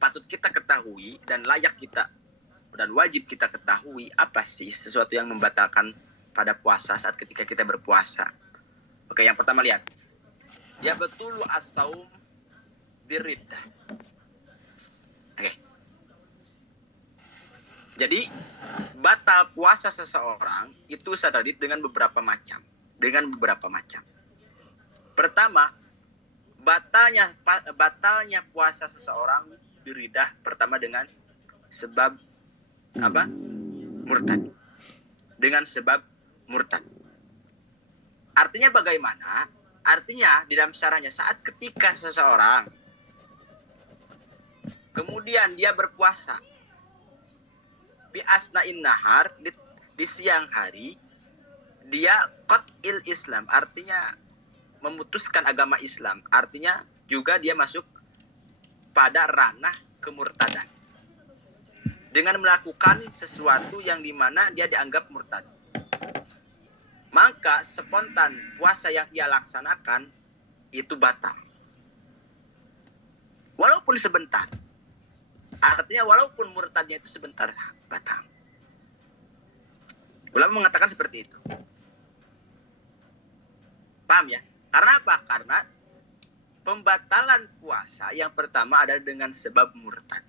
patut kita ketahui dan layak kita dan wajib kita ketahui apa sih sesuatu yang membatalkan pada puasa saat ketika kita berpuasa. Oke, yang pertama lihat. Ya betulu as-saum biriddah. Oke. Jadi batal puasa seseorang itu sadadit dengan beberapa macam. Pertama, batalnya puasa seseorang biridah pertama dengan sebab apa? Murtad. Dengan sebab murtad. Artinya bagaimana? Artinya di dalam syarahnya saat ketika seseorang kemudian dia berpuasa bi asna'in nahar di siang hari, dia qat'il Islam, artinya memutuskan agama Islam, artinya juga dia masuk pada ranah kemurtadan dengan melakukan sesuatu yang dimana dia dianggap murtad. Maka spontan puasa yang ia laksanakan itu batal. Walaupun sebentar. Artinya walaupun murtadnya itu sebentar, batal. Ulama mengatakan seperti itu. Paham ya? Karena apa? Karena pembatalan puasa yang pertama adalah dengan sebab murtad.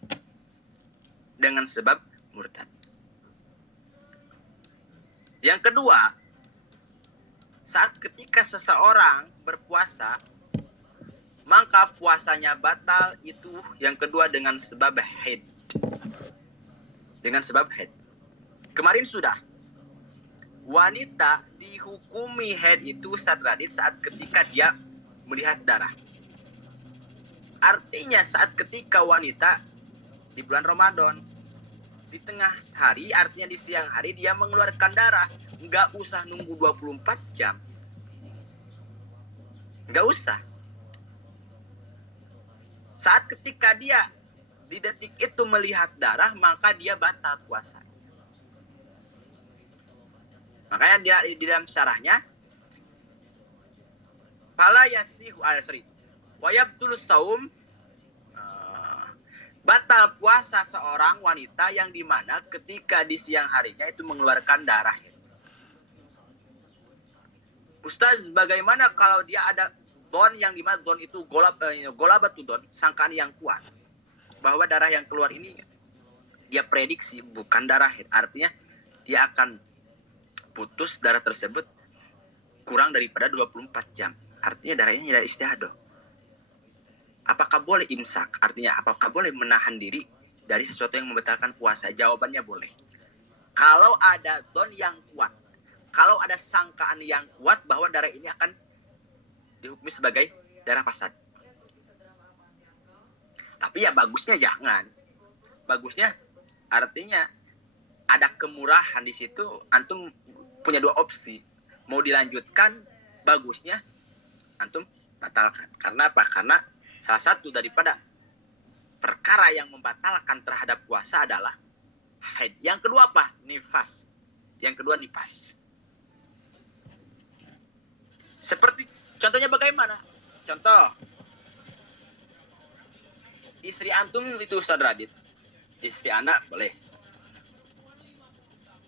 Dengan sebab murtad. Yang kedua, saat ketika seseorang berpuasa, maka puasanya batal itu yang kedua dengan sebab haid. Dengan sebab haid. Kemarin sudah. Wanita dihukumi haid itu saat ketika dia melihat darah. Artinya saat ketika wanita di bulan Ramadan, di tengah hari, artinya di siang hari dia mengeluarkan darah. Nggak usah nunggu 24 jam. Nggak usah. Saat ketika dia di detik itu melihat darah, maka dia batal puasa. Makanya dia di dalam syarahnya, fala yasihu wa yabtul saum, batal puasa seorang wanita yang dimana ketika di siang harinya itu mengeluarkan darah. Ustaz, bagaimana kalau dia ada don yang dimana don itu golabatu don, sangkaan yang kuat bahwa darah yang keluar ini dia prediksi bukan darah haid, artinya dia akan putus darah tersebut kurang daripada 24 jam, artinya darahnya tidak istihadah. Apakah boleh imsak? Artinya apakah boleh menahan diri dari sesuatu yang membatalkan puasa? Jawabannya boleh. Kalau ada don yang kuat, kalau ada sangkaan yang kuat bahwa darah ini akan dihukumi sebagai darah fasad. Tapi ya bagusnya jangan. Bagusnya artinya ada kemurahan di situ. Antum punya dua opsi. Mau dilanjutkan, bagusnya antum batalkan. Karena apa? Karena salah satu daripada perkara yang membatalkan terhadap puasa adalah haid. Yang kedua apa? Nifas. Yang kedua nifas. Seperti contohnya bagaimana? Contoh, istri antum itu Ustaz Radit, istri anak boleh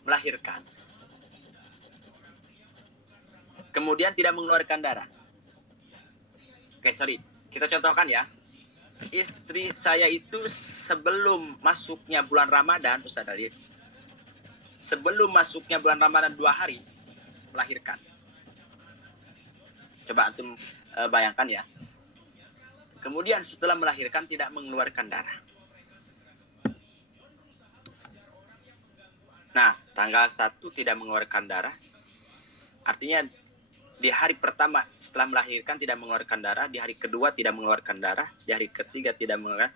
melahirkan, kemudian tidak mengeluarkan darah. Oke, sorry, kita contohkan ya. Istri saya itu sebelum masuknya bulan Ramadan, Ustaz Radit, sebelum masuknya bulan Ramadan 2 hari melahirkan. Coba antum bayangkan ya. Kemudian setelah melahirkan tidak mengeluarkan darah. Nah, tanggal 1 tidak mengeluarkan darah. Artinya di hari pertama setelah melahirkan tidak mengeluarkan darah, di hari kedua tidak mengeluarkan darah, di hari ketiga tidak mengeluarkan.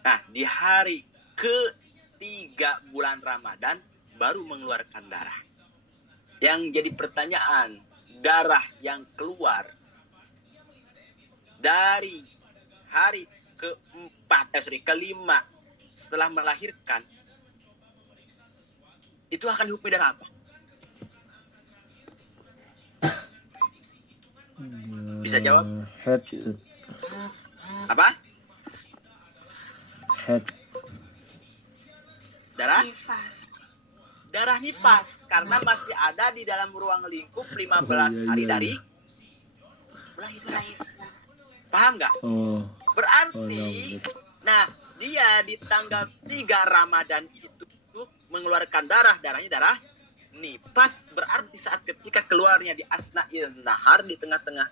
Nah, di hari ketiga bulan Ramadan baru mengeluarkan darah. Yang jadi pertanyaan, darah yang keluar dari hari kelima setelah melahirkan itu akan dihukumi darah apa? Bisa jawab? Head. Apa? Head. Darah Nifas. darah nifas karena masih ada di dalam ruang lingkup 15 hari iya. dari melahirkan. Melahirkan. Paham nggak? Oh. Berarti, nah dia di tanggal 3 Ramadan itu mengeluarkan darahnya darah nifas. Berarti saat ketika keluarnya di asna'il nahar, di tengah-tengah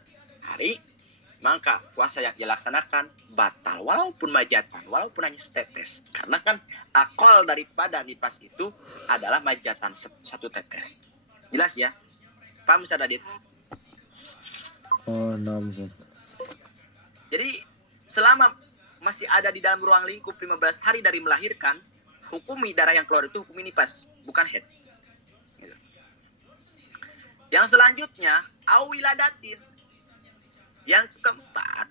hari, maka puasa yang ia laksanakan batal walaupun majatan, walaupun hanya setetes. Karena kan akol daripada nifas itu adalah majatan, satu tetes. Jelas ya? Paham Ustaz Adit? Oh, nah, Ustaz. Jadi selama masih ada di dalam ruang lingkup 15 hari dari melahirkan, hukumi darah yang keluar itu hukumi nifas, bukan head. Gitu. Yang selanjutnya, awiladatin. Yang keempat,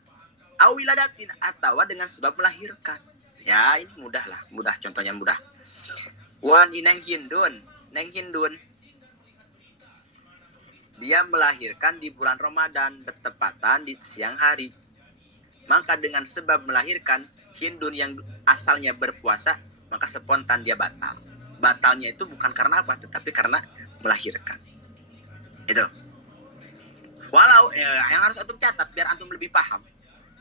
awiladatin atau dengan sebab melahirkan. Ya, ini mudah lah, mudah, contohnya mudah. Wan ineng hindun, neng hindun. Dia melahirkan di bulan Ramadan, bertepatan di siang hari. Maka dengan sebab melahirkan, hindun yang asalnya berpuasa, maka spontan dia batal. Batalnya itu bukan karena apa, tetapi karena melahirkan. Itu. Walau yang harus antum catat biar antum lebih paham.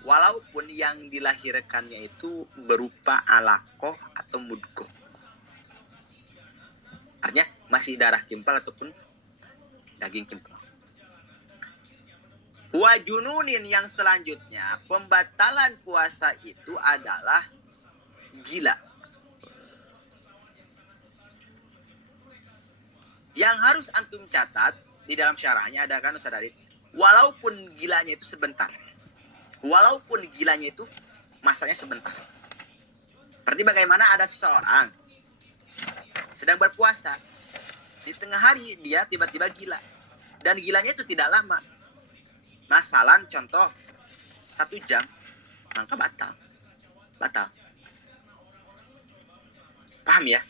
Walaupun yang dilahirkannya itu berupa alaqoh atau mudgoh. Artinya masih darah kimpal ataupun daging kimpal. Wajununin yang selanjutnya, pembatalan puasa itu adalah gila. Yang harus antum catat di dalam syarahnya ada kan Ustaz Adit, walaupun gilanya itu sebentar. Walaupun gilanya itu masanya sebentar. Berarti bagaimana ada seseorang sedang berpuasa, di tengah hari dia tiba-tiba gila. Dan gilanya itu tidak lama. Masalan contoh 1 jam, maka batal. Batal. Paham ya?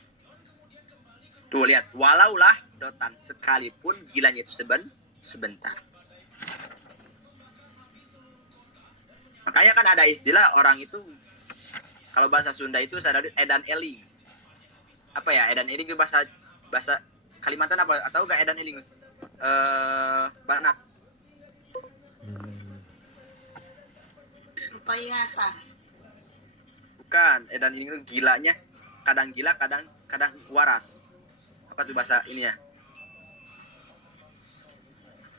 Tuh lihat, walaulah dotan sekalipun gilanya itu sebentar. Makanya kan ada istilah orang itu, kalau bahasa Sunda itu sadar edan eling. Apa ya edan eling itu bahasa Kalimantan apa? Atau gak edan eling? Banat. Lupa ingatan. Bukan, edan eling itu gilanya kadang gila, kadang waras. Apa tuh bahasa ini ya?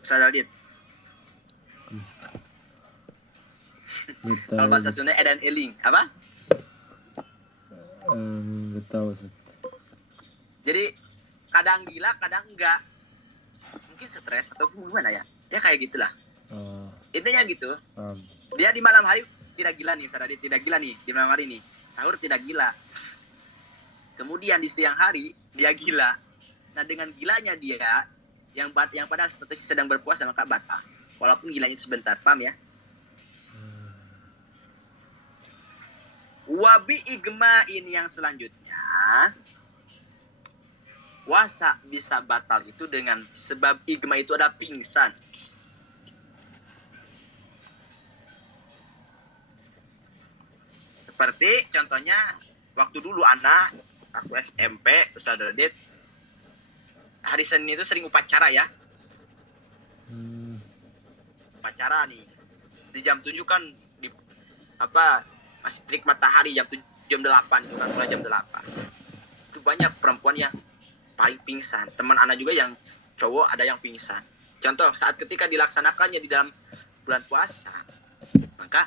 Sadar dit. Kalau bahasa Sunda edan eling, apa? Gak tahu Ustaz. Jadi kadang gila, kadang enggak. Mungkin stres atau gimana ya? Ya kayak gitulah. Intinya gitu. Dia di malam hari tidak gila nih, sadar dit, tidak gila nih di malam hari nih. Sahur tidak gila. Kemudian di siang hari dia gila. Nah dengan gilanya dia yang padahal statusnya sedang berpuasa maka batal. Walaupun gilanya sebentar, paham ya? Wabi igma'in yang selanjutnya, puasa bisa batal itu dengan sebab igma itu ada pingsan. Seperti contohnya waktu dulu aku SMP, Ustaz Dodit, hari Senin itu sering upacara ya. Upacara nih. Di jam 7 kan di masih terik matahari jam 8 itu kan mulai jam 8. Itu banyak perempuan yang paling pingsan. Teman anak juga yang cowok ada yang pingsan. Contoh saat ketika dilaksanakannya di dalam bulan puasa, maka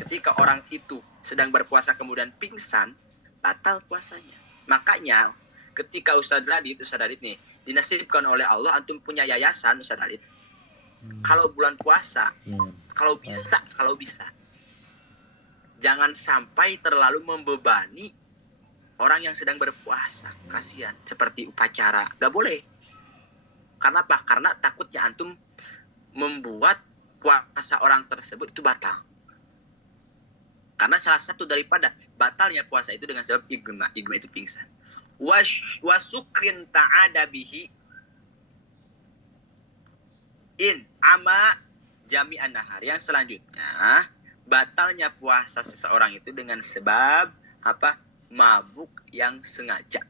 ketika orang itu sedang berpuasa kemudian pingsan, batal puasanya. Makanya ketika Ustaz Radit nih dinasibkan oleh Allah antum punya yayasan Ustaz Radit. Kalau bulan puasa, kalau bisa jangan sampai terlalu membebani orang yang sedang berpuasa. Kasihan, seperti upacara. Gak boleh. Karena apa? Karena takutnya antum membuat puasa orang tersebut itu batal. Karena salah satu daripada batalnya puasa itu dengan sebab igma. Igma itu pingsan. Wasukrin ta'ada bihi in ama jami'an nahar. Yang selanjutnya, batalnya puasa seseorang itu dengan sebab mabuk yang sengaja.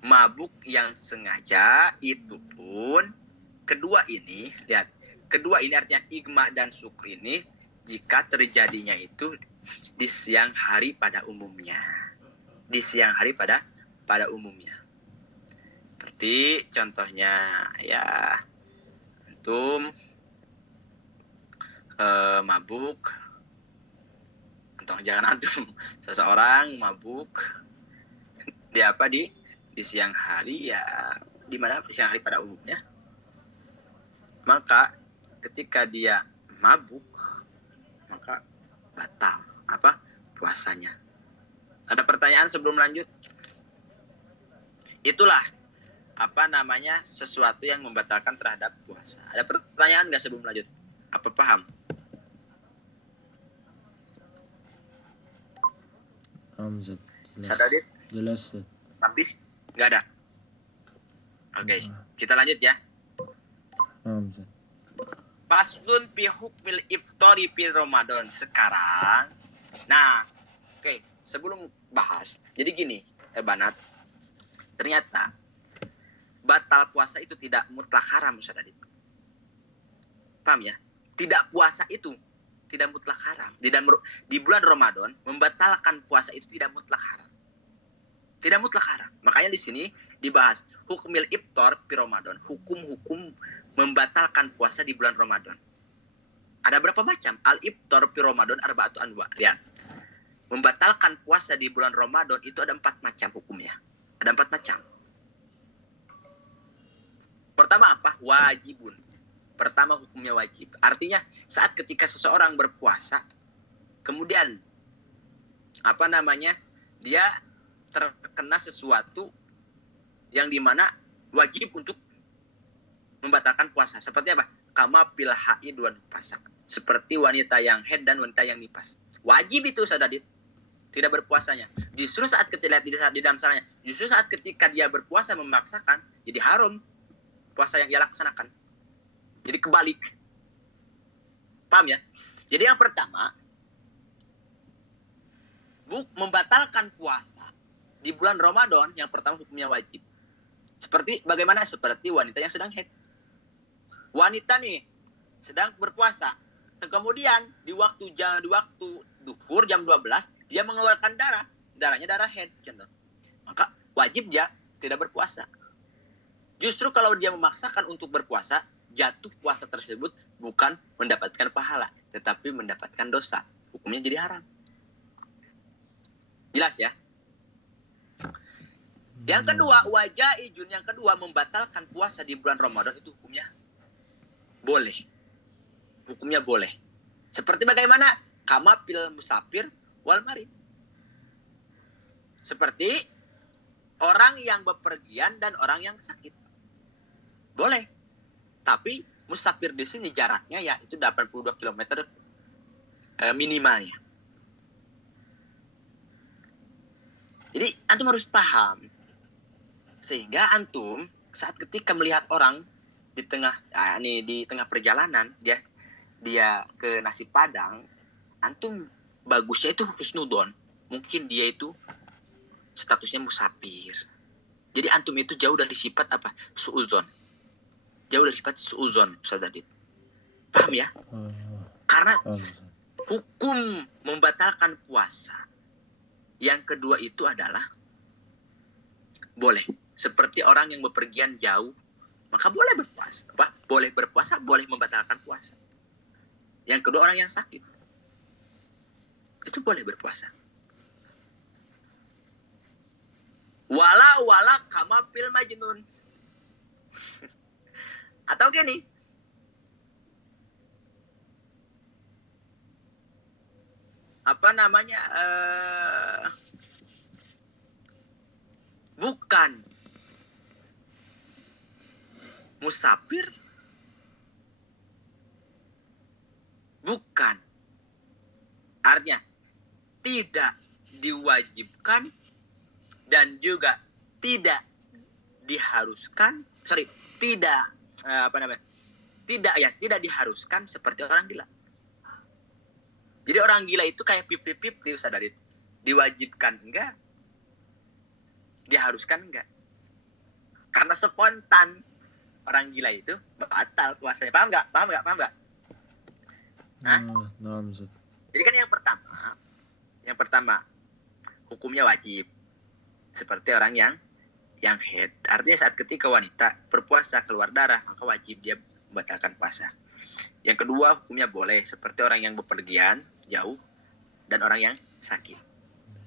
Mabuk yang sengaja itu pun kedua ini, lihat, kedua ini artinya igma dan sukri ini jika terjadinya itu di siang hari pada umumnya. Di siang hari pada umumnya. Seperti contohnya ya antum mabuk, jangan antum, seseorang mabuk di siang hari ya, di mana siang hari pada umumnya, maka ketika dia mabuk maka batal puasanya. Ada pertanyaan sebelum lanjut? Itulah sesuatu yang membatalkan terhadap puasa. Ada pertanyaan nggak sebelum lanjut? Apa paham? Hamzat. Sadadit? Jelas. Tapi nggak ada. Oke, kita lanjut ya. Hamzat. Faslun fi hukmil iftari fi Ramadan. Sekarang, nah, oke, sebelum bahas, jadi gini, Banat, ternyata batal puasa itu tidak mutlak haram, Ustaz Adit. Paham ya? Tidak puasa itu tidak mutlak haram. Di bulan Ramadan membatalkan puasa itu tidak mutlak haram. Tidak mutlak haram. Makanya di sini dibahas hukmil iftar fi Ramadan, hukum-hukum membatalkan puasa di bulan Ramadan. Ada berapa macam? Al iftar fi Ramadan arba'atu anwa. Lihat. Membatalkan puasa di bulan Ramadan itu ada 4 macam hukumnya. Ada 4 macam. Pertama apa? Wajibun. Pertama hukumnya wajib. Artinya saat ketika seseorang berpuasa, kemudian dia terkena sesuatu yang dimana wajib untuk membatalkan puasa. Seperti apa? Kama pil haid wa nifas. Seperti wanita yang haid dan wanita yang nifas. Wajib itu sadadit. Tidak berpuasanya. Justru saat ketika di dalam salahnya, justru saat ketika dia berpuasa memaksakan, jadi haram puasa yang ia laksanakan. Jadi kebalik. Paham ya? Jadi yang pertama, membatalkan puasa di bulan Ramadan, yang pertama hukumnya wajib. Seperti bagaimana? Seperti wanita yang sedang haid. Wanita nih sedang berpuasa. Kemudian di waktu duhur jam 12 dia mengeluarkan darah. Darahnya darah haid, contoh. Maka wajib dia tidak berpuasa. Justru kalau dia memaksakan untuk berpuasa, jatuh puasa tersebut bukan mendapatkan pahala, tetapi mendapatkan dosa. Hukumnya jadi haram. Jelas ya? Yang kedua, wajaijun. Yang kedua, membatalkan puasa di bulan Ramadan itu hukumnya boleh. Hukumnya boleh. Seperti bagaimana? Kama pil musafir wal marid. Seperti orang yang bepergian dan orang yang sakit. Boleh. Tapi musafir di sini jaraknya ya itu 82 km minimalnya. Jadi antum harus paham. Sehingga antum saat ketika melihat orang di tengah perjalanan dia ke nasi Padang, antum bagusnya itu husnudon. Mungkin dia itu statusnya musafir. Jadi antum itu jauh dari sifat suuzon. Jauh dari sifat suuzon, Ustaz Adit. Paham ya? Karena hukum membatalkan puasa yang kedua itu adalah boleh. Seperti orang yang bepergian jauh, maka boleh berpuasa. Boleh berpuasa, boleh membatalkan puasa. Yang kedua orang yang sakit, itu boleh berpuasa. Wala kama fil majnun. Atau gini, bukan musafir, bukan, artinya tidak diwajibkan dan juga tidak diharuskan, tidak diharuskan seperti orang gila. Jadi orang gila itu kayak 50-50, Ustaz Adit. Diwajibkan enggak? Diharuskan enggak? Karena spontan orang gila itu batal puasanya. Paham nggak? Paham nggak? Hah? Naam Ustaz. Jadi kan yang pertama hukumnya wajib. Seperti orang yang head. Artinya saat ketika wanita berpuasa keluar darah, maka wajib dia membatalkan puasa. Yang kedua hukumnya boleh, seperti orang yang bepergian jauh dan orang yang sakit.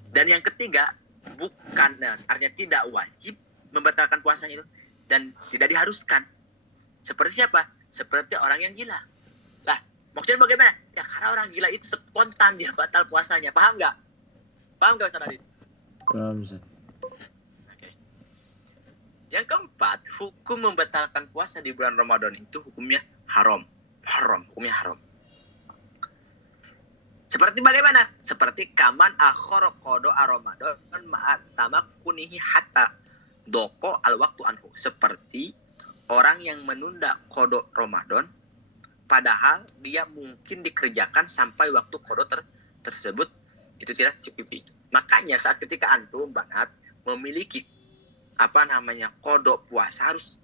Dan yang ketiga bukan, artinya tidak wajib membatalkan puasanya itu dan tidak diharuskan. Seperti siapa? Seperti orang yang gila. Lah, maksudnya bagaimana? Ya karena orang gila itu spontan dia batal puasanya. Paham nggak? Paham nggak Ustaz Adit? Paham Ustaz. Oke. Yang keempat, hukum membatalkan puasa di bulan Ramadan itu hukumnya haram. Hukumnya haram. Seperti bagaimana? Seperti kaman akhor kodo Ramadan ma'at tamakunihi hatta doko al waktu anhu. Seperti orang yang menunda kodo Ramadan padahal dia mungkin dikerjakan sampai waktu kodo tersebut itu tidak cukup. Makanya saat ketika antum banget memiliki kodo puasa harus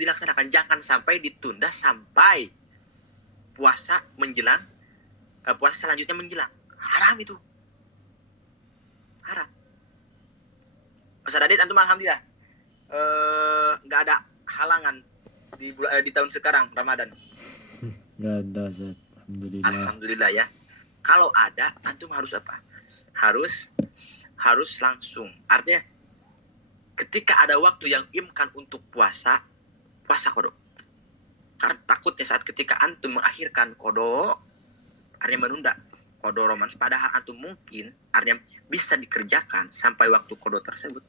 dilaksanakan, jangan sampai ditunda sampai puasa menjelang puasa selanjutnya menjelang. Haram itu. Haram. Ustaz Adit antum alhamdulillah nggak ada halangan di tahun sekarang Ramadan. Nggak ada Ustaz. Alhamdulillah. Alhamdulillah ya. Kalau ada antum harus apa? Harus langsung. Artinya ketika ada waktu yang imkan untuk puasa kodo. Karena takutnya saat ketika antum mengakhirkan kodo, artinya menunda kodo Ramadan, padahal antum mungkin artinya bisa dikerjakan sampai waktu kodo tersebut.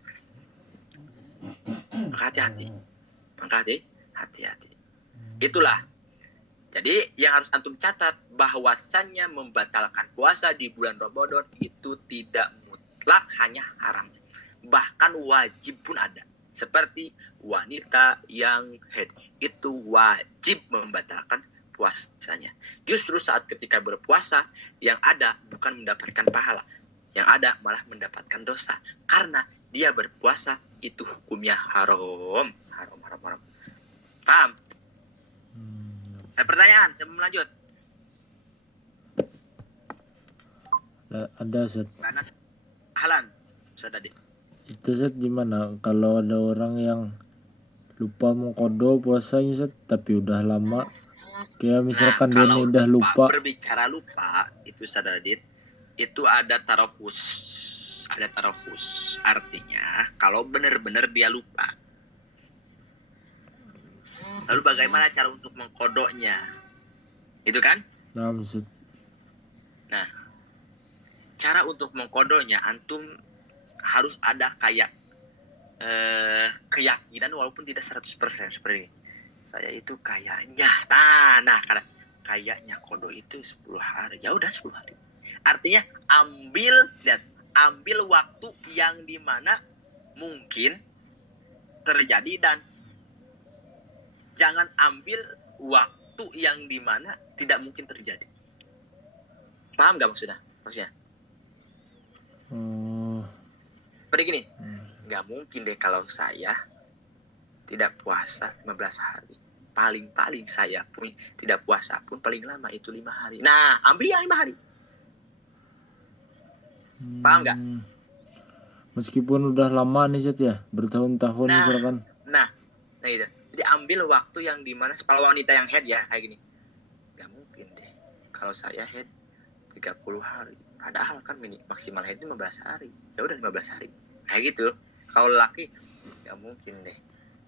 Maka hati-hati. Itulah. Jadi yang harus antum catat bahwasannya membatalkan puasa di bulan Ramadan itu tidak mutlak hanya haram. Bahkan wajib pun ada. Seperti wanita yang head itu wajib membatalkan puasanya. Justru saat ketika berpuasa yang ada bukan mendapatkan pahala, yang ada malah mendapatkan dosa karena dia berpuasa itu hukumnya haram. Paham? Ada pertanyaan sebelum lanjut? Ada Ustaz. Halan, Ustaz Adit. Itu Ustaz gimana kalau ada orang yang lupa mengkodo puasanya Ustaz tapi udah lama, kayak misalkan dia kalau udah lupa. Berbicara lupa itu Ustaz Adit, itu ada tarafus. Artinya kalau benar-benar dia lupa, lalu bagaimana cara untuk mengkodoknya? Itu kan? Nah, Ustaz. Nah, cara untuk mengkodoknya antum harus ada kayak keyakinan walaupun tidak 100% seperti ini. Saya itu kayaknya. Nah, karena kayaknya kodo itu 10 hari. Ya udah 10 hari. Artinya ambil waktu yang dimana mungkin terjadi dan jangan ambil waktu yang dimana tidak mungkin terjadi. Paham gak maksudnya? Seperti gini, gak mungkin deh kalau saya tidak puasa 15 hari. Paling saya pun tidak puasa pun paling lama itu 5 hari. Nah, ambil yang 5 hari. Paham gak? Meskipun udah lama nih Ustaz ya, bertahun-tahun misalkan. Nah itu. Jadi ambil waktu yang dimana kalau wanita yang head ya kayak gini. Gak mungkin deh kalau saya head 30 hari. Padahal kan maksimal head 15 hari. Ya udah 15 hari. Kayak gitu. Kalau laki gak mungkin deh.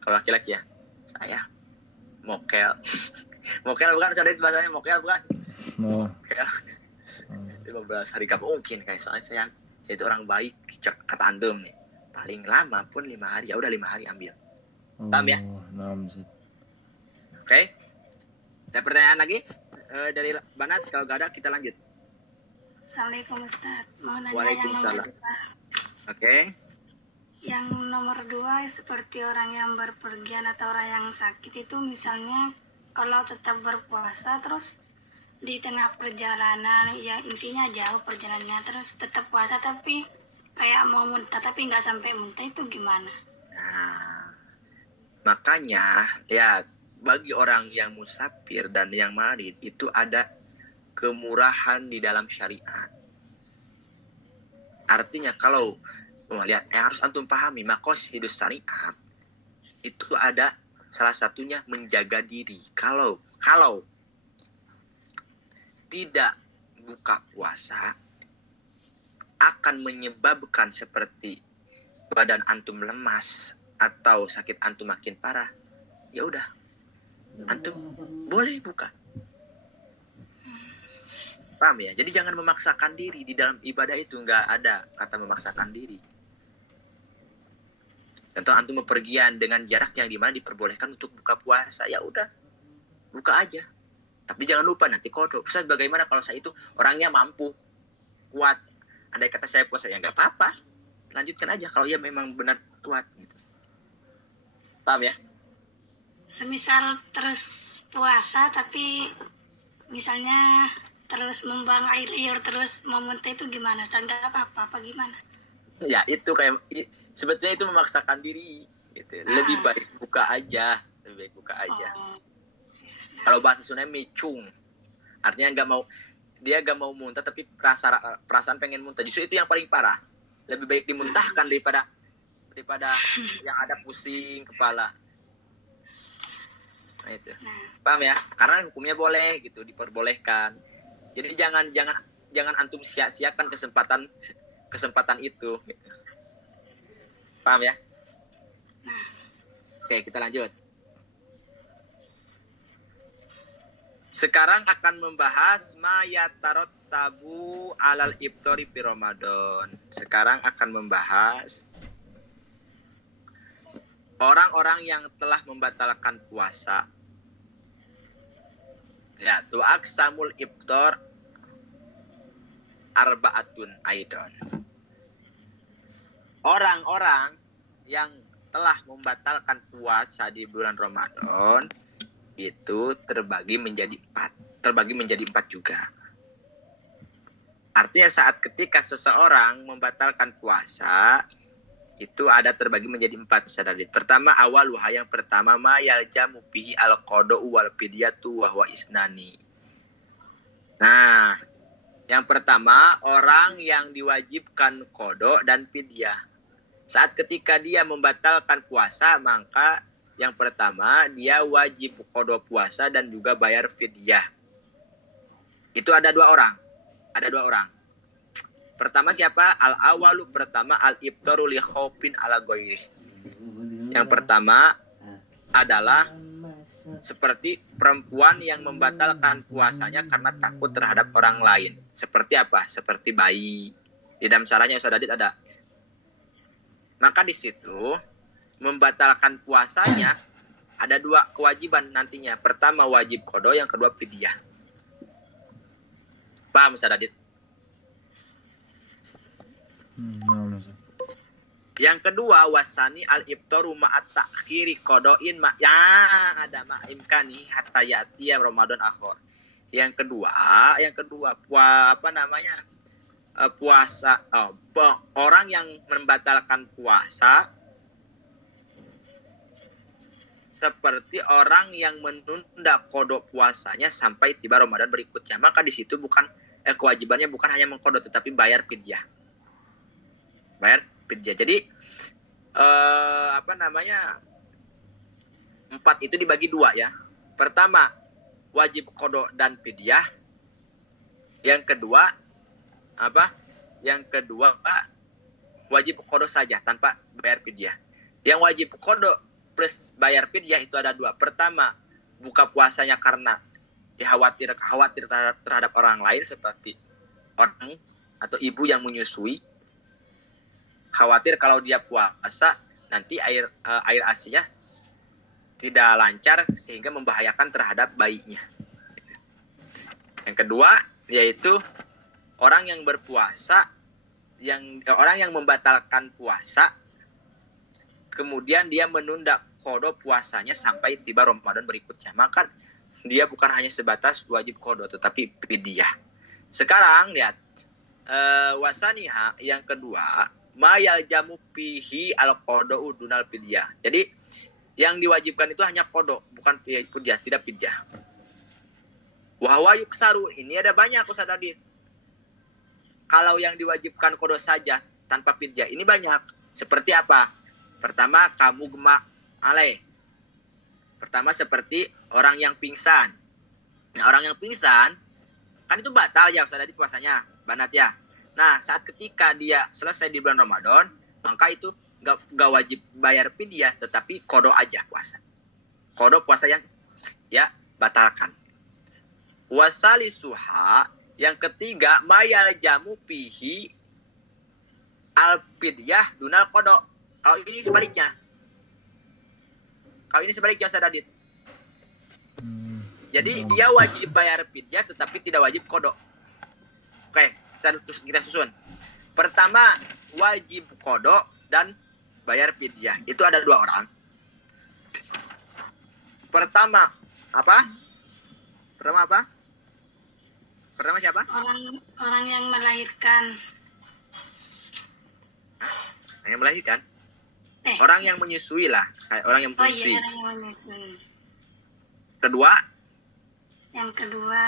Kalau laki-laki ya, saya mokel. Mokel bukan Ustaz Adit bahasanya mokel bukan? Mokel. 15 hari gak mungkin kayak soalnya saya itu orang baik kata antum nih. Paling lama pun 5 hari. Ya udah 5 hari ambil. Paham ya? Oke. Ada pertanyaan lagi dari Banat? Kalau gak ada kita lanjut. Assalamualaikum Ustaz. Mau nanya Waalaikumsalam. yang nomor 2. Oke. Yang nomor 2 seperti orang yang berpergian atau orang yang sakit itu misalnya kalau tetap berpuasa terus di tengah perjalanan, ya intinya jauh perjalanannya, terus tetap puasa tapi kayak mau muntah tapi nggak sampai muntah, itu gimana? Nah, makanya ya bagi orang yang musafir dan yang marid itu ada kemurahan di dalam syariat. Artinya kalau lihat yang harus antum pahami maqasidus syariat itu ada salah satunya menjaga diri. Kalau tidak buka puasa akan menyebabkan seperti badan antum lemas atau sakit antum makin parah. Ya udah, antum boleh buka. Paham ya? Jadi jangan memaksakan diri di dalam ibadah itu, nggak ada kata memaksakan diri. Contoh antum bepergian dengan jarak yang dimana diperbolehkan untuk buka puasa, ya udah buka aja. Tapi jangan lupa nanti kodok. Ustaz, bagaimana kalau saya itu orangnya mampu, kuat. Andai kata saya puasa, ya nggak apa-apa. Lanjutkan aja kalau ya memang benar kuat gitu. Paham ya? Semisal terus puasa tapi misalnya terus membuang air liur terus mau muntah, itu gimana? Ustaz, nggak apa-apa gimana? Ya itu kayak sebetulnya itu memaksakan diri gitu. Lebih baik buka aja. Oh, Kalau bahasa Sunda micung. Artinya dia nggak mau muntah tapi perasaan pengen muntah. Justru itu yang paling parah. Lebih baik dimuntahkan daripada yang ada pusing kepala. Nah itu. Paham ya? Karena hukumnya boleh gitu, diperbolehkan. Jadi jangan antum sia-siakan kesempatan itu gitu. Paham ya? Oke, kita lanjut. Sekarang akan membahas mayatarot tabu alal iftori fi Ramadan. Sekarang akan membahas orang-orang yang telah membatalkan puasa. Ya, tu'aksamul iftor arba'atun aidon. Orang-orang yang telah membatalkan puasa di bulan Ramadan itu terbagi menjadi empat juga. Artinya saat ketika seseorang membatalkan puasa itu ada terbagi menjadi 4 sadadit. Pertama awaluha, yang pertama ma yaljamu bihi al-qada'u wal fidyatu wa huwa isnani. Nah, yang pertama orang yang diwajibkan qada dan fidyah. Saat ketika dia membatalkan puasa, maka yang pertama dia wajib qada puasa dan juga bayar fidyah. Itu ada dua orang. Pertama siapa? Al-awalu, pertama al-iftaru li khaufin ala ghairi. Yang pertama adalah seperti perempuan yang membatalkan puasanya karena takut terhadap orang lain. Seperti apa? Seperti bayi. Di dalam syarahnya Ustaz Adit ada. Maka di situ membatalkan puasanya ada 2 kewajiban nantinya. Pertama wajib qada, yang kedua fidyah. Paham Ustaz Adit? Yang kedua wasani al-iftaru ma'at ta'khiri qada'in ya ada ma'imkani hatta ya'tiya Ramadan akhir. Yang kedua puasa orang yang membatalkan puasa seperti orang yang menunda qada puasanya sampai tiba Ramadan berikutnya. Maka di situ kewajibannya bukan hanya mengqada tetapi bayar fidyah. Jadi 4 itu dibagi 2 ya. Pertama wajib qada dan fidyah. Yang kedua wajib qada saja tanpa bayar fidyah. Yang wajib qada plus bayar fidyah itu ada 2. Pertama buka puasanya karena khawatir terhadap orang lain, seperti orang atau ibu yang menyusui. Khawatir kalau dia puasa nanti air ASI-nya tidak lancar sehingga membahayakan terhadap bayinya. Yang kedua yaitu orang yang berpuasa, orang yang membatalkan puasa kemudian dia menunda qada puasanya sampai tiba Ramadan berikutnya. Maka dia bukan hanya sebatas wajib kodo tetapi fidyah. Sekarang lihat wasaniha yang kedua, mayal jamu pihi al kodo udunal fidyah. Jadi yang diwajibkan itu hanya kodo, bukan fidyah, tidak fidyah. Wahwa yuksaru, ini ada banyak Ustaz Adit. Kalau yang diwajibkan kodo saja tanpa fidyah ini banyak. Seperti apa? Pertama, kamu gemak aleh. Pertama seperti orang yang pingsan. Nah, orang yang pingsan kan itu batal ya Ustaz Adit puasanya, banat ya. Nah, saat ketika dia selesai di bulan Ramadan, maka itu gak wajib bayar fidyah, tetapi kodo aja puasa. Kodo puasa yang ya batalkan. Wasali suha yang ketiga, mayal jamu pihi al fidyah dunal kodo. Kalau ini sebaliknya. Ustaz Adit. Jadi dia wajib bayar fidyah tetapi tidak wajib kodo. Oke, kita susun. Pertama, wajib kodo dan bayar fidyah. Itu ada dua orang. Pertama apa? Pertama siapa? Orang yang melahirkan. Yang melahirkan? Orang yang menyusui lah. Orang yang menyusui. Iya, orang yang menyusui. Kedua? Yang kedua,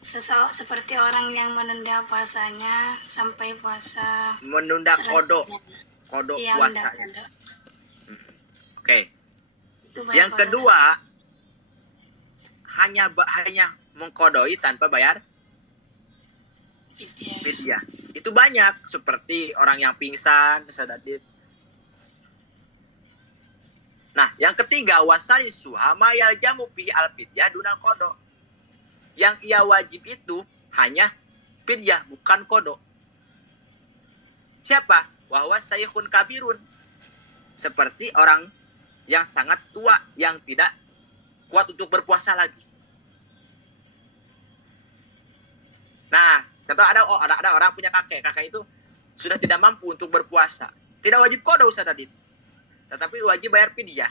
seperti orang yang menunda puasanya sampai puasa. Menunda kodo Iya, puasa. Oke. Yang kodo. kedua, hanya mengkodoi tanpa bayar fidyah. Itu banyak, seperti orang yang pingsan, Ustaz Adit. Nah, yang ketiga, wasali suhama yal jamu fi al fidyah dunal kodo. Yang ia wajib itu hanya fidyah, bukan kodo. Siapa? Wahwa saykhun kabirun. Seperti orang yang sangat tua, yang tidak kuat untuk berpuasa lagi. Nah, contoh ada orang punya kakek itu sudah tidak mampu untuk berpuasa. Tidak wajib kodo Ustaz Adit. Tetapi wajib bayar fidyah.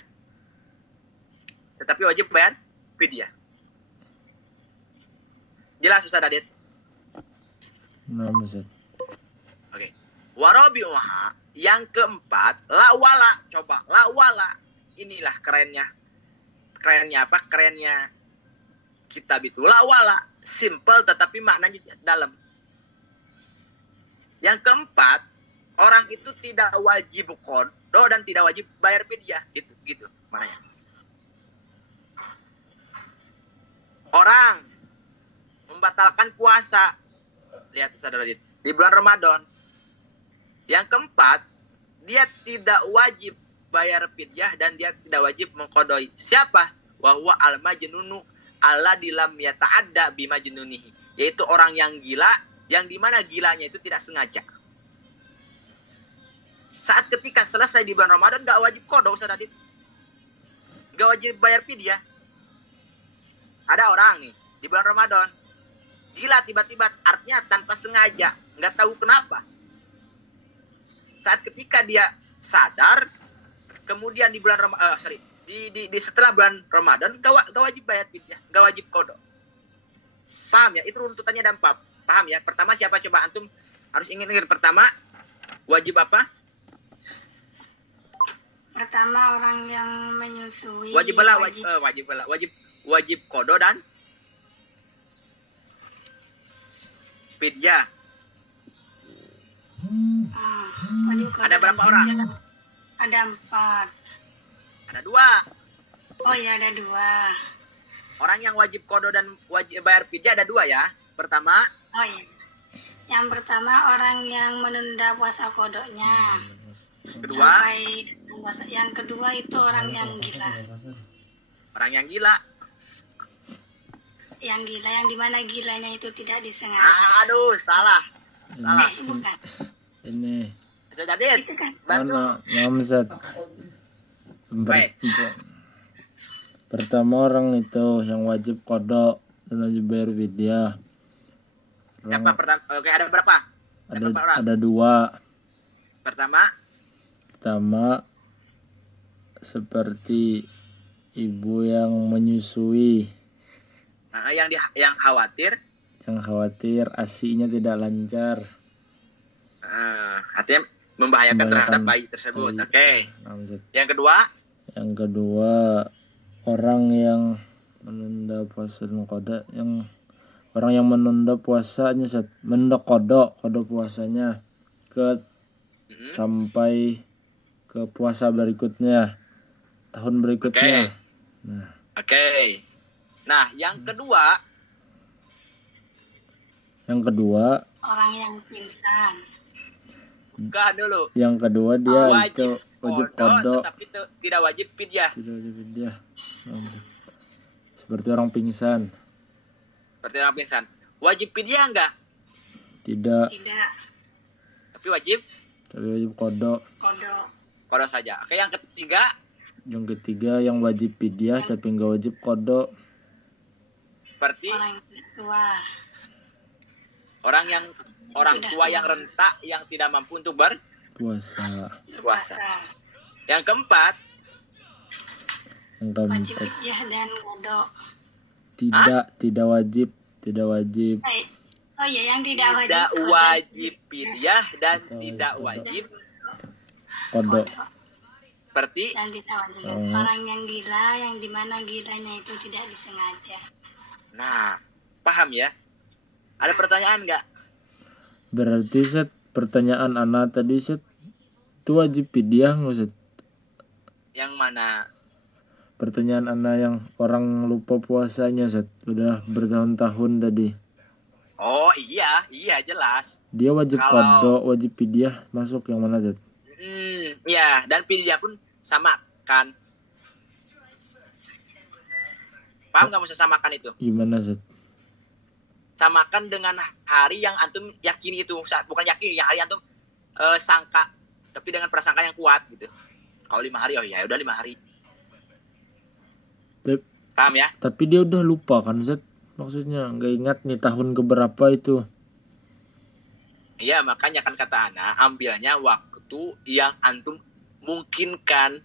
Jelas Ustaz Adit? Nah, Ustaz. Oke. Warabi'uha yang keempat, lawala. Coba lawala. Inilah kerennya. Kerennya apa? Kerennya kitab itu. Lawala. Simple tetapi maknanya dalam. Yang keempat, orang itu tidak wajib kodo dan tidak wajib bayar fidyah. Gitu maknanya. Orang membatalkan puasa. Lihat saudara di bulan Ramadan. Yang keempat, dia tidak wajib bayar fidyah dan dia tidak wajib mengkodoi. Siapa? Wahwa al-majnunu alladzi lam yata'adda bimajnunihi. Yaitu orang yang gila, yang dimana gilanya itu tidak sengaja. Saat ketika selesai di bulan Ramadan gak wajib kodo Ustaz Adit. Gak wajib bayar fidyah. Ada orang nih di bulan Ramadan gila tiba-tiba, artinya tanpa sengaja, gak tahu kenapa. Saat ketika dia sadar, kemudian di bulan di setelah bulan Ramadan gak wajib bayar fidyah, gak wajib kodo. Paham ya? Itu runtutannya dan paham ya? Pertama siapa, coba antum harus ingat pertama wajib apa? Pertama orang yang menyusui. Wajib kodo dan fidyah. Ada berapa orang? Ada 4. Ada 2. Oh ya, ada 2. Orang yang wajib kodo dan wajib bayar fidyah ada 2 ya. Pertama. Oh iya. Yang pertama orang yang menunda puasa kodonya. Kedua. Sampai puasa. Yang kedua itu orang yang gila. Orang yang gila. Yang gila, yang dimana gilanya itu tidak disengaja. Aduh, salah. Bukan. Ini. Jadi, itu kan. bantu. Ustaz. Pertama orang itu yang wajib kodok dan wajib bayar fidyah. Siapa pertama? Oke, ada berapa? Ada 2. Pertama seperti ibu yang menyusui, Nah, yang khawatir, yang khawatir ASI-nya tidak lancar, artinya membahayakan terhadap membahayakan bayi tersebut. bayi. Oke. Nah, Zat. Yang kedua, Yang kedua, orang yang menunda puasa dan qada, yang orang yang menunda puasanya, Zat. Menunda qada puasanya ke sampai ke puasa berikutnya, tahun berikutnya. Nah, oke. Nah, yang kedua, Orang yang pingsan. bukan dulu. yang kedua dia Wajib itu wajib qada qada, tetapi tidak wajib fidyah. tidak wajib dia. Seperti orang pingsan. Seperti orang pingsan. Wajib fidyah enggak? Tidak, Tidak. Tapi wajib tapi wajib qada. qada saja. Oke, yang ketiga, Yang ketiga yang wajib fidyah tapi enggak wajib qada. seperti orang tua yang renta yang tidak mampu untuk Puasa. berpuasa. Yang keempat, Yang Wajib keempat fidyah dan qada. tidak wajib. Oh iya, yang tidak wajib. tidak qada. wajib fidyah dan Tidak tidak wajib wajib Qada. seperti Dan tidak wajib. Orang yang gila, yang dimana gilanya itu tidak disengaja. Nah, paham ya? Ada pertanyaan nggak? Berarti Set, pertanyaan Ana tadi Set, itu wajib fidyah nggak Set? Yang mana? Pertanyaan Ana yang orang lupa puasanya Set, udah bertahun-tahun tadi. Oh iya jelas. Dia wajib qada, wajib fidyah, masuk yang mana Set? Ya, dan fidyah pun sama kan? Paham nggak maksud samakan itu? Gimana Set? Samakan dengan hari yang antum yakini itu, bukan yakini, yang hari antum sangka, tapi dengan prasangka yang kuat gitu. Kalau 5 hari, oh ya udah 5 hari. Paham ya? Tapi dia udah lupa kan Set? Maksudnya nggak ingat nih tahun keberapa itu. Iya, makanya kan kata Ana, ambilnya waktu yang antum mungkinkan.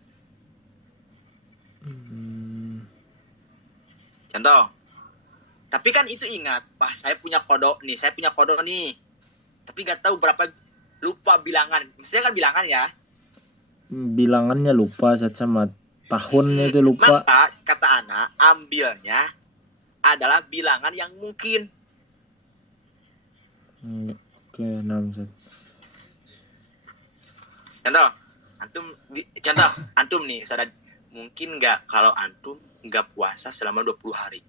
Contoh. Tapi kan itu ingat, saya punya kodok nih. Tapi nggak tahu berapa, lupa bilangan. Maksudnya kan bilangan ya. Bilangannya lupa Set, sama tahunnya itu lupa. Maka kata Ana, ambilnya adalah bilangan yang mungkin. Oke, 6 Set. Contoh, antum nih, sadar, mungkin nggak kalau antum nggak puasa selama 20 hari?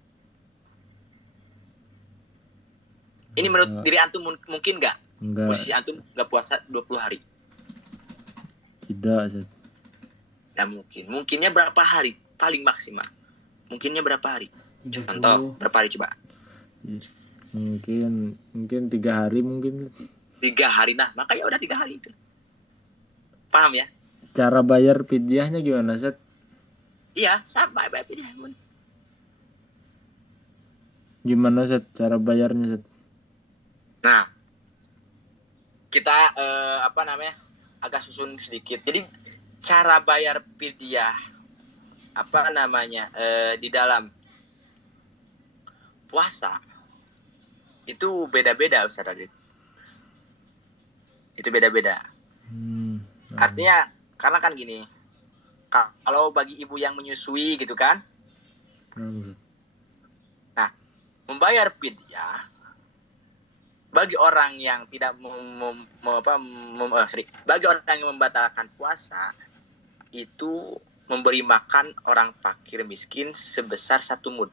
Ini menurut diri antum mungkin nggak? Enggak. Posisi antum nggak puasa 20 hari? Tidak Set. Nah, mungkinnya berapa hari? Paling maksimal. Mungkinnya berapa hari? Contoh, berapa hari coba? Mungkin 3 hari mungkin. 3 hari, nah maka ya udah 3 hari itu. Paham ya? Cara bayar fidyahnya gimana Set? Iya, sama bayar fidyah. Gimana Set cara bayarnya Set? Nah, kita agak susun sedikit. Jadi cara bayar fidyah di dalam puasa itu beda-beda Ustaz Radit. Itu beda-beda. Artinya karena kan gini, kalau bagi ibu yang menyusui gitu kan, nah membayar fidyah bagi orang yang tidak bagi orang yang membatalkan puasa itu memberi makan orang fakir miskin sebesar 1 mud.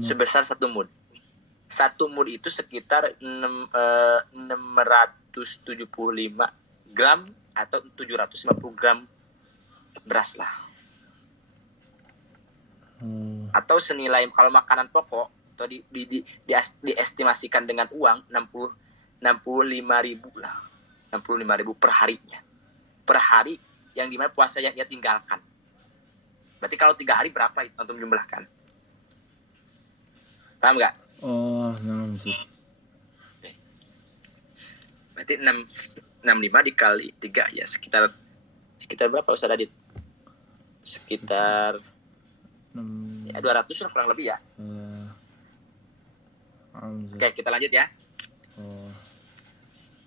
Sebesar 1 mud. 1 mud itu sekitar 675 gram atau 750 gram beras lah. Atau senilai, kalau makanan pokok atau diestimasikan dengan uang 65.000 lah. 65.000 per harinya. Per hari yang dimana puasa yang ia tinggalkan. Berarti kalau 3 hari berapa itu untuk menjumlahkan? Paham nggak? Oh, maksud. Berarti 65 dikali 3 ya sekitar berapa Ustaz Adit? sekitar ya 200 lah kurang lebih ya. Oke, kita lanjut ya.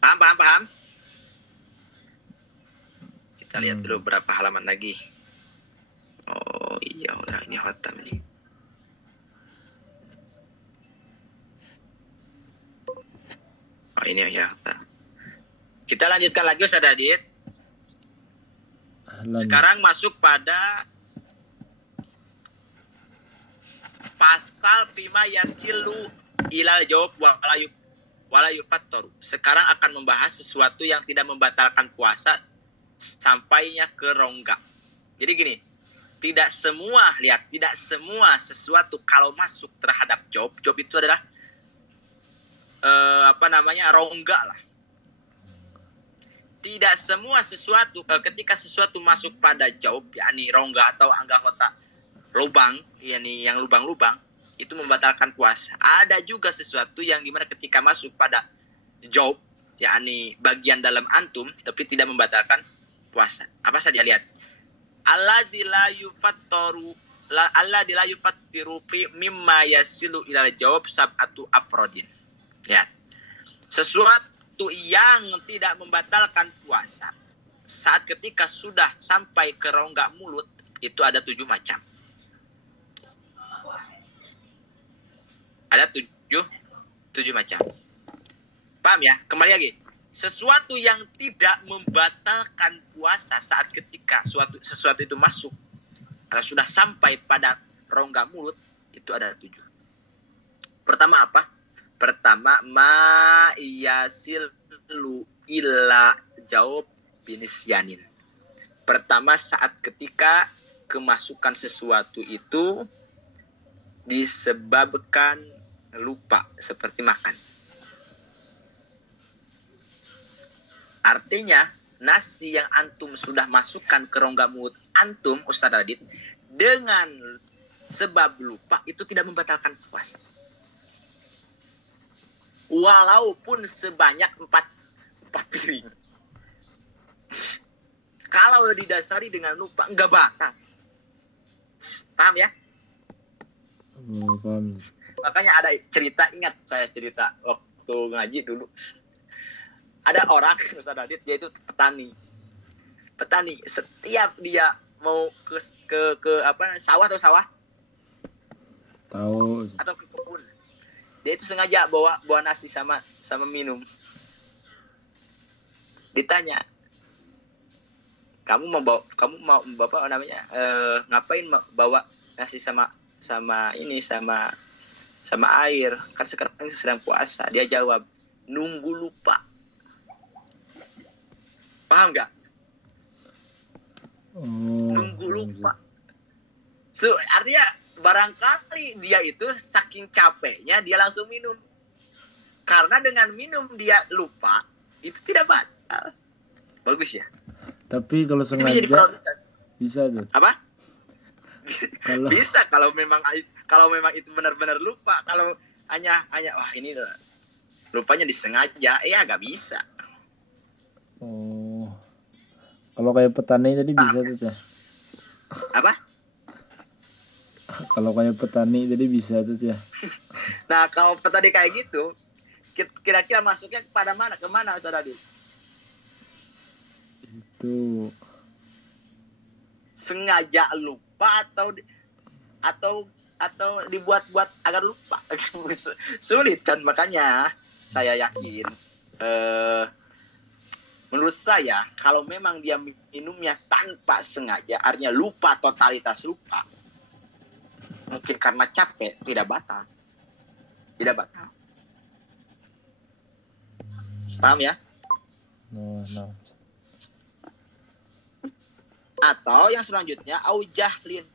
Paham. Kita lihat dulu berapa halaman lagi. Oh iya, udah ini Hotam ini. Oh ini ya Hotam. Kita lanjutkan lagi Ustaz Adit. Sekarang masuk pada pasal fima yasilu ilal jawab wala yufattaru. Sekarang akan membahas sesuatu yang tidak membatalkan puasa sampainya ke rongga. Jadi gini, tidak semua sesuatu kalau masuk terhadap job itu adalah rongga lah. Tidak semua sesuatu ketika sesuatu masuk pada job, yakni rongga atau anggota lubang, yakni yang lubang-lubang, itu membatalkan puasa. Ada juga sesuatu yang dimana ketika masuk pada job, yakni bagian dalam antum, tapi tidak membatalkan puasa. Apa saja lihat. Alladzi la yufattiru fi mimma yasilu ilal jawab sab'atu afrodin. Lihat. Sesuatu yang tidak membatalkan puasa saat ketika sudah sampai ke rongga mulut itu ada 7 macam. Ada 7 macam. Paham ya? Kembali lagi. Sesuatu yang tidak membatalkan puasa saat ketika sesuatu itu masuk atau sudah sampai pada rongga mulut itu ada 7. Pertama apa? Pertama ma yasilu illa jawab binisyanin. Pertama saat ketika kemasukan sesuatu itu disebabkan lupa seperti makan. Artinya nasi yang antum sudah masukkan ke rongga mulut antum Ustaz Radit dengan sebab lupa itu tidak membatalkan puasa. Walaupun sebanyak 4 piring. Kalau didasari dengan lupa enggak batal. Paham ya? Paham. Makanya ada cerita, ingat saya cerita waktu ngaji dulu. Ada orang Ustaz Adit, dia itu petani. Setiap dia mau ke sawah Tahu. atau ke kebun, dia itu sengaja bawa nasi sama minum. Ditanya, kamu mau ngapain bawa nasi sama air, kan sekarang sedang puasa. Dia jawab, nunggu lupa. Paham nggak? Nunggu lupa. Artinya barangkali dia itu saking capeknya dia langsung minum. Karena dengan minum dia lupa, itu tidak batal. Bagus ya. Tapi kalau sengaja bisa tuh. Apa? Kalau bisa kalau memang itu benar-benar lupa. Kalau hanya wah ini lupanya disengaja, ya nggak bisa. Kalau kayak petani tadi bisa tuh ya. Apa? Kalau kayak petani tadi bisa tuh ya. Nah, kalau petani kayak gitu, kira-kira masuknya kepada mana? Kemana Ustaz Adit? Itu sengaja lupa atau dibuat-buat agar lupa. Sulit kan, makanya saya yakin menurut saya kalau memang dia minumnya tanpa sengaja, artinya lupa, totalitas lupa, mungkin karena capek, tidak batal. Paham ya? no. Atau yang selanjutnya aujahlin.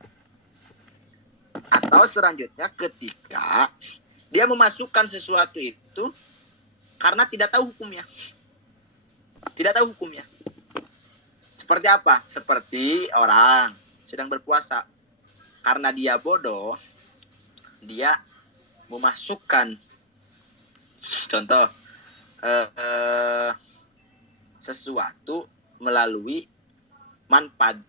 Atau selanjutnya ketika dia memasukkan sesuatu itu karena tidak tahu hukumnya. Seperti apa? Seperti orang sedang berpuasa. Karena dia bodoh, dia memasukkan contoh sesuatu melalui manpad.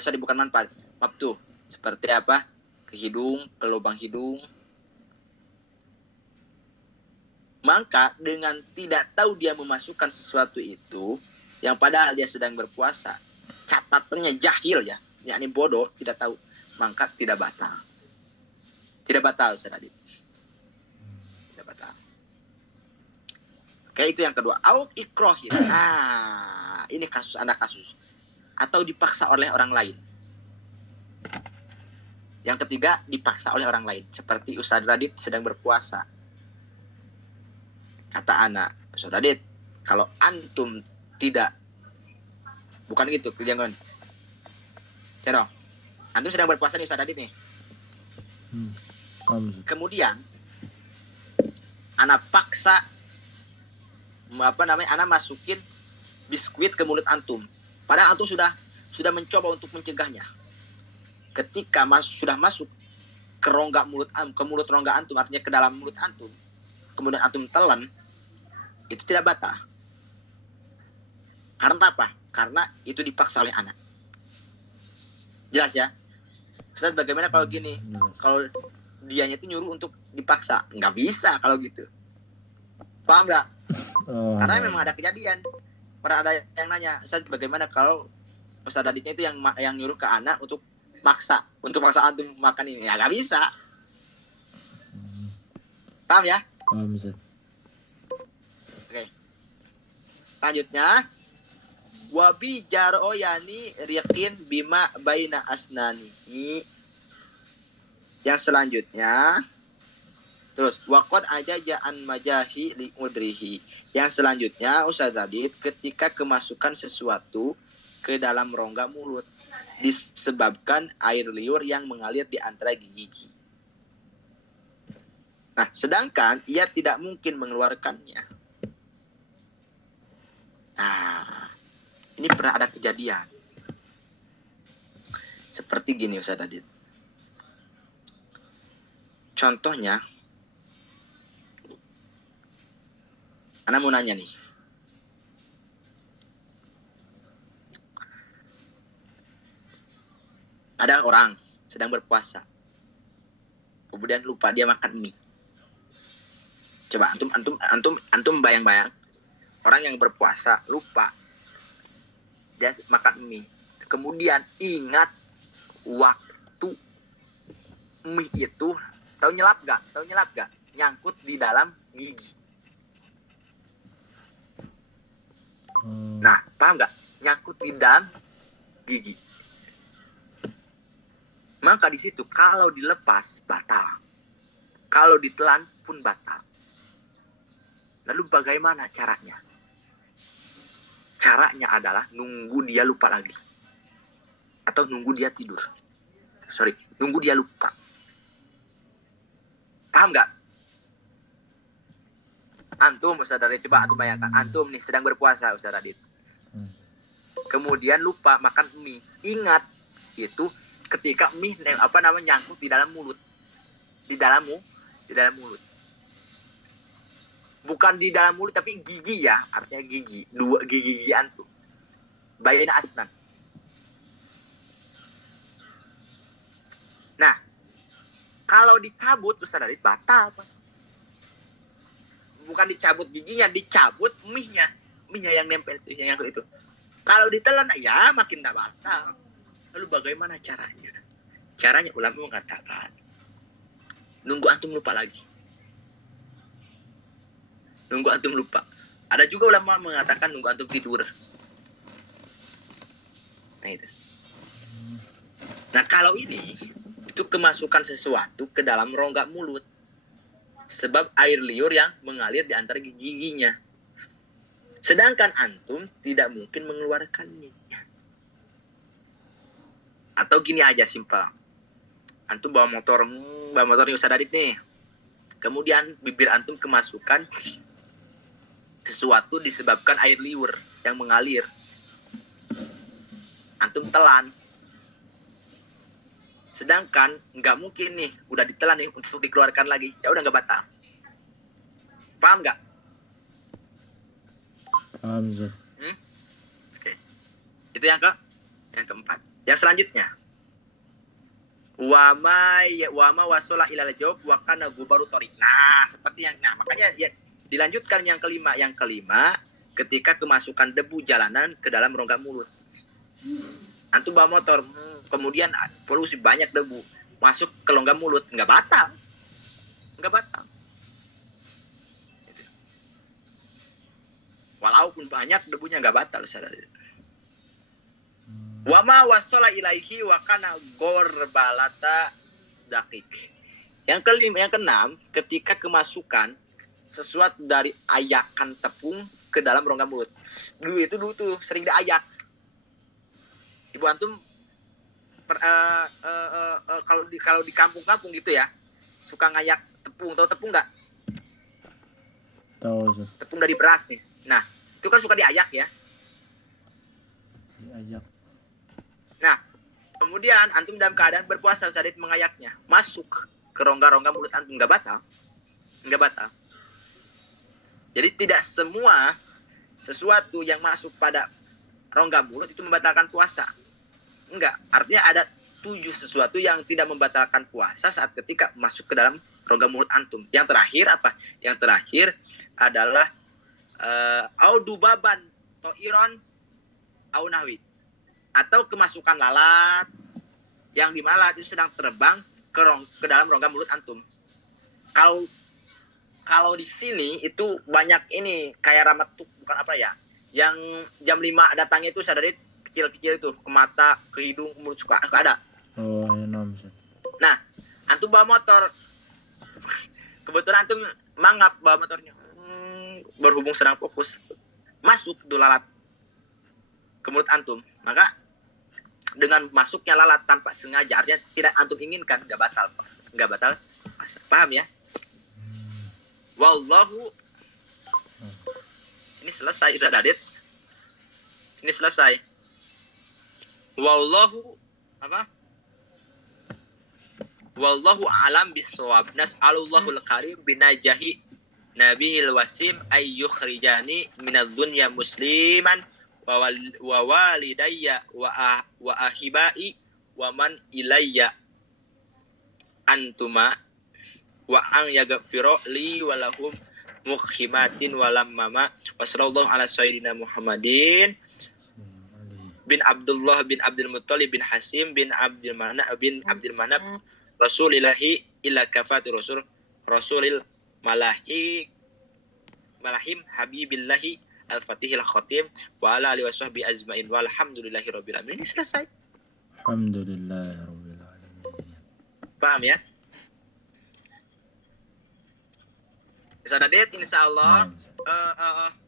sorry bukan manfaat, maaf tuh, seperti apa, ke hidung, ke lubang hidung. Maka dengan tidak tahu dia memasukkan sesuatu itu, yang padahal dia sedang berpuasa, catatannya jahil ya, yakni bodoh, tidak tahu, maka tidak batal. Tidak batal, Ustaz Adit. Tidak batal. Oke, itu yang kedua. Au ikrohin. Nah, ini kasus, ada kasus. Atau dipaksa oleh orang lain. Yang ketiga, dipaksa oleh orang lain. Seperti Ustaz Radit sedang berpuasa. Kata anak, Ustaz Radit, kalau antum tidak, bukan gitu, jangan. Contoh, antum sedang berpuasa nih Ustaz Radit nih. Kemudian, anak paksa, anak masukin biskuit ke mulut antum. Padahal antum sudah mencoba untuk mencegahnya. Ketika sudah masuk ke rongga mulut, ke mulut rongga antum, artinya ke dalam mulut antum, kemudian antum telan, itu tidak batal. Karena apa? Karena itu dipaksa oleh anak. Jelas ya? Ustaz, bagaimana kalau gini? Kalau dianya itu nyuruh untuk dipaksa, nggak bisa kalau gitu. Paham nggak? Karena memang ada kejadian. Pernah ada yang nanya, Ustaz, bagaimana kalau Ustaz Aditnya itu yang nyuruh ke anak untuk maksa antum makan ini? Ya nggak bisa. Paham ya? Paham, Ustaz. Oke. Selanjutnya, wabi jaroyani riqin bima baina asnani. Yang selanjutnya, terus waqad aja ja'an majahi li udrihi. Yang selanjutnya, Ustaz Radit, ketika kemasukan sesuatu ke dalam rongga mulut disebabkan air liur yang mengalir di antara gigi. Nah, sedangkan ia tidak mungkin mengeluarkannya. Nah, ini pernah ada kejadian. Seperti gini Ustaz Radit. Contohnya, Ana mau nanya nih. Ada orang sedang berpuasa. Kemudian lupa dia makan mie. Coba antum bayang-bayang. Orang yang berpuasa lupa dia makan mie. Kemudian ingat waktu mie itu, tahu nyelap gak? Nyangkut di dalam gigi. Nah, paham gak? Nyangkut di dalam gigi. Maka di situ kalau dilepas batal. Kalau ditelan pun batal. Lalu bagaimana caranya? Caranya adalah nunggu dia lupa lagi. Atau nunggu dia tidur. Nunggu dia lupa. Paham gak? Antum, Ustaz Radit, coba antum bayangkan. Antum nih sedang berpuasa, Ustaz Radit. Kemudian lupa makan mie. Ingat, itu ketika mie nyangkut di dalam mulut. Di dalam mulut. Bukan di dalam mulut, tapi gigi ya. Artinya gigi. Dua gigi antum. Bayana asnan. Nah, kalau dicabut, Ustaz Radit, batal. Bukan dicabut giginya, dicabut mie-nya. Mie-nya yang nempel itu, yang itu. Kalau ditelan, ya makin tidak batal. Lalu bagaimana caranya? Caranya ulama mengatakan, nunggu antum lupa lagi. Nunggu antum lupa. Ada juga ulama mengatakan nunggu antum tidur. Nah itu. Nah kalau ini, itu kemasukan sesuatu ke dalam rongga mulut. Sebab air liur yang mengalir di antara giginya. Sedangkan antum tidak mungkin mengeluarkannya. Atau gini aja simpel. Antum bawa motor Ustaz Radit nih. Kemudian bibir antum kemasukan sesuatu disebabkan air liur yang mengalir. Antum telan. Sedangkan nggak mungkin nih, udah ditelan nih untuk dikeluarkan lagi. Ya udah nggak batal. Paham nggak? Paham, Ustaz. Oke. Itu yang keempat. Yang selanjutnya, wama wasola ilal jawab wa kana gubaru torik. Nah, seperti yang makanya ya, dilanjutkan yang kelima. Yang kelima, ketika kemasukan debu jalanan ke dalam rongga mulut. Antum bawa motor, kemudian polusi banyak debu masuk ke rongga mulut, nggak batal. Walaupun banyak debunya nggak batal. Wama wasola ilaihi wa kana gorbalata dakik. Yang keenam, ketika kemasukan sesuatu dari ayakan tepung ke dalam rongga mulut. Dulu tuh sering diayak. Ibu antum kalau di kampung-kampung gitu ya, suka ngayak tepung. Tahu tepung nggak? Tahu Ustaz. Tepung dari beras nih. Nah, itu kan suka diayak ya. Diajak. Nah, kemudian antum dalam keadaan berpuasa Ustaz mengayaknya, masuk ke rongga-rongga mulut antum, nggak batal. Jadi tidak semua sesuatu yang masuk pada rongga mulut itu membatalkan puasa. Enggak, artinya ada 7 sesuatu yang tidak membatalkan puasa saat ketika masuk ke dalam rongga mulut antum. Yang terakhir apa? Yang terakhir adalah audubaban toiron aunawi, atau kemasukan lalat yang di mana lalat itu sedang terbang ke dalam rongga mulut antum. Kalau di sini itu banyak ini kayak ramatuk, bukan apa ya, yang jam 5 datangnya itu sadari kecil-kecil itu ke mata, ke hidung, mulut suka ada. Oh, ya nam Ustaz. Nah, antum bawa motor, kebetulan antum mangap bawa motornya, berhubung sedang fokus, masuk tuh lalat ke mulut antum, maka dengan masuknya lalat tanpa sengaja, artinya tidak antum inginkan, nggak batal puasa. Paham ya? Wallahu, ini selesai Ustaz Adit. Ini selesai. Wallahu apa? Wallahu alam bisawab. Nas'alullahul karim binajahi nabiyil wasim ay yukhrijani minadz-dunya musliman wa walidayya wa ahibai wa man ilayya antuma wa an yaghfira li wa lahum mukhimatin walam mama wa sallallahu ala sayyidina Muhammadin bin Abdullah bin Abdul Muttalib bin Hasim bin Abdul Manaf Rasulillahi ila kafati Rasulil malahim habibillahi al-fatihil khatim wa ala alihi wasahbi azmain walhamdulillahi rabbil alamin. Ini selesai. Alhamdulillahirabbil alamin. Paham ya? Ustaz Adit, insyaallah